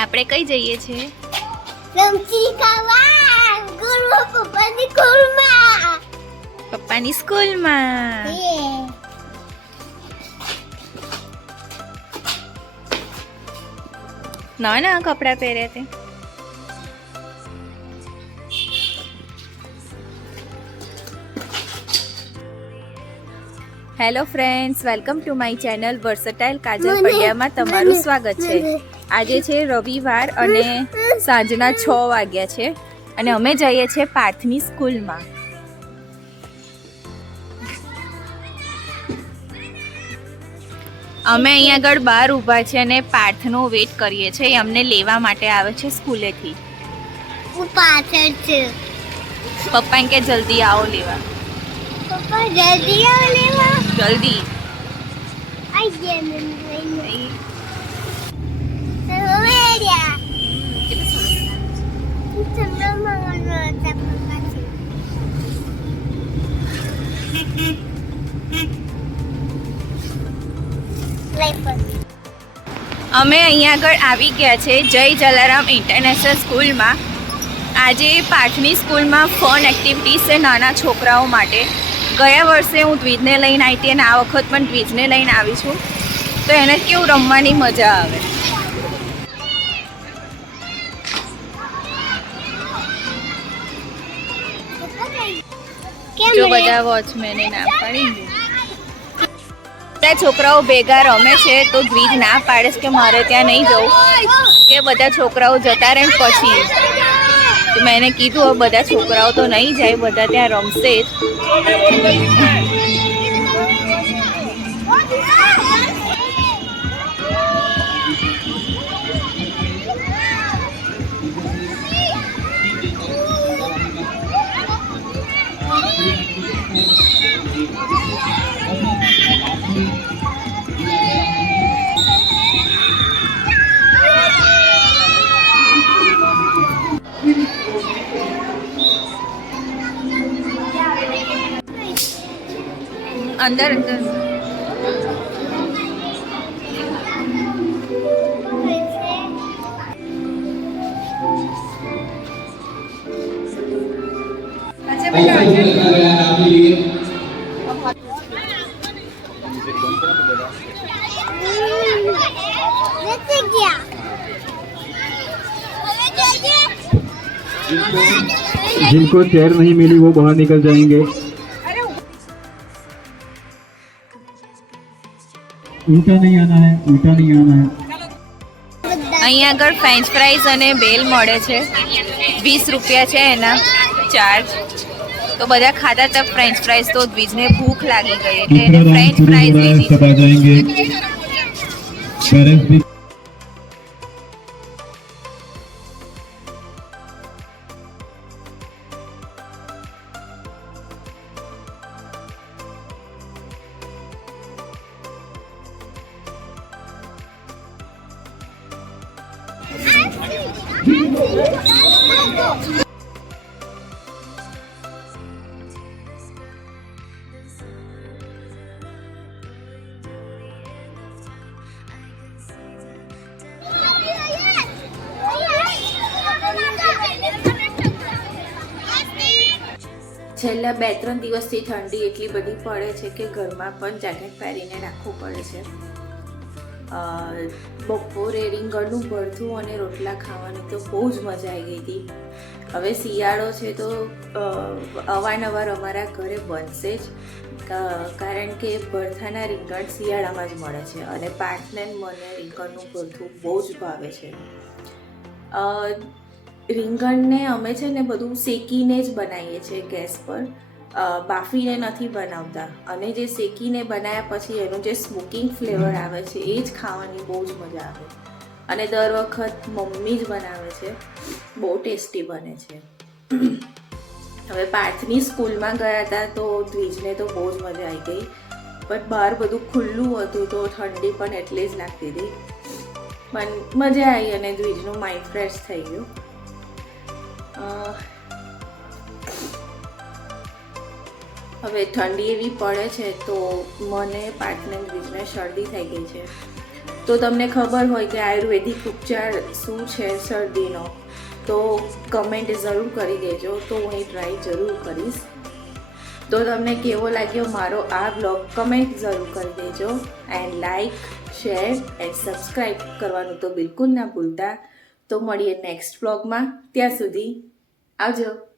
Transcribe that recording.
આપણે કઈ જઈએ છીએ? રમતી ખાવા પપ્પાની સ્કૂલમાં. પપ્પાની સ્કૂલમાં. નવા નવા કપડા પહેર્યા તે. Hello friends, welcome to my channel versatile Kajal પંડ્યામાં તમારું સ્વાગત છે. આજે છે રવિવાર અને સાંજના 6 વાગ્યા છે અને અમે જઈએ છીએ પાર્થની સ્કૂલમાં. અમે અહીંયા આગળ બહાર ઊભા છે અને પાર્થનો વેટ કરીએ છીએ. અમને લેવા માટે આવે છે સ્કૂલેથી. હું પાછળ છે. પપ્પા કે જલ્દી આવો લેવા. પપ્પા જલ્દી આવો લેવા. જલ્દી આઈ ગયા મમ્મી. હવે રહ્યા. ચંદ્ર મંગળનો હતા પપ્પાથી. અમે અહીંયા આગળ આવી ગયા છે જય જલારામ ઇન્ટરનેશનલ સ્કૂલમાં. આજે પાર્થની સ્કૂલમાં ફન એક્ટિવિટીઝ છે નાના છોકરાઓ માટે. ગયા વર્ષે હું દ્વિજને લઈને આવી હતી અને આ વખત પણ દ્વિજને લઈને આવી છું, તો એને કેવું રમવાની મજા આવે. જો બધા વોચમેને ના પાડી. બધા છોકરાઓ ભેગા રમે છે તો દ્વિજ ના પાડે છે કે મારે ત્યાં નહીં જવું, કે બધા છોકરાઓ જતા રહે પછી. તો મેં એને કીધું હવે બધા છોકરાઓ તો નહીં જાય, બધા ત્યાં રમશે જ. અંદર અંદર जिनको चेयर नहीं मिली वो बाहर निकल जाएंगे. उल्टा नहीं आना है, उल्टा नहीं आना है. અહીંયા આગળ ફ્રેન્ચ ફ્રાઈઝ અને બેલ મળે છે. 20 રૂપિયા છે એના ચાર્જ. તો બધા ખાતા હતા ફ્રેન્ચ ફ્રાઈઝ, તો દ્વિજને ભૂખ લાગી ગઈ એટલે એને ફ્રેન્ચ ફ્રાઈઝ લીધી. सब आ जाएंगे. पेरेंट्स भी છેલ્લા 2-3 દિવસથી ઠંડી એટલી બધી પડે છે કે ઘરમાં પણ જેકેટ પહેરીને રાખવું પડે છે. બપોરે રીંગણનું ભરથું અને રોટલા ખાવાની તો બહુ જ મજા આવી ગઈ હતી. હવે શિયાળો છે તો અવારનવાર અમારા ઘરે બનશે જ, કારણ કે ભરથાના રીંગણ શિયાળામાં જ મળે છે અને પાર્થને મને રીંગણનું ભરથું બહુ જ ભાવે છે. રીંગણને અમે છે ને બધું શેકીને જ બનાવીએ છીએ ગેસ પર, બાફીને નથી બનાવતા. અને જે શેકીને બનાવ્યા પછી એનું જે સ્મોકિંગ ફ્લેવર આવે છે એ જ ખાવાની બહુ જ મજા આવે. અને દર વખત મમ્મી જ બનાવે છે, બહુ ટેસ્ટી બને છે. હવે પાર્થની સ્કૂલમાં ગયા હતા તો દ્વિજને તો બહુ જ મજા આવી ગઈ, પણ બહાર બધું ખુલ્લું હતું તો ઠંડી પણ એટલી જ લાગતી હતી, પણ મજા આવી અને દ્વિજનું માઇન્ડ ફ્રેશ થઈ ગયું. હવે ઠંડી એવી પડે છે તો મને પાર્થને દ્વિજને શરદી થઈ ગઈ છે, તો તમને ખબર હોય કે આયુર્વેદિક ઉપચાર શું છે શરદીનો, તો કમેન્ટ જરૂર કરી દેજો, તો હું એ ટ્રાય જરૂર કરીશ. તો તમને કેવો લાગ્યો મારો આ બ્લોગ કમેન્ટ જરૂર કરી દેજો. And like, share and subscribe કરવાનું તો બિલકુલ ના ભૂલતા. તો મળીએ નેક્સ્ટ બ્લોગમાં. ત્યાં સુધી આવજો.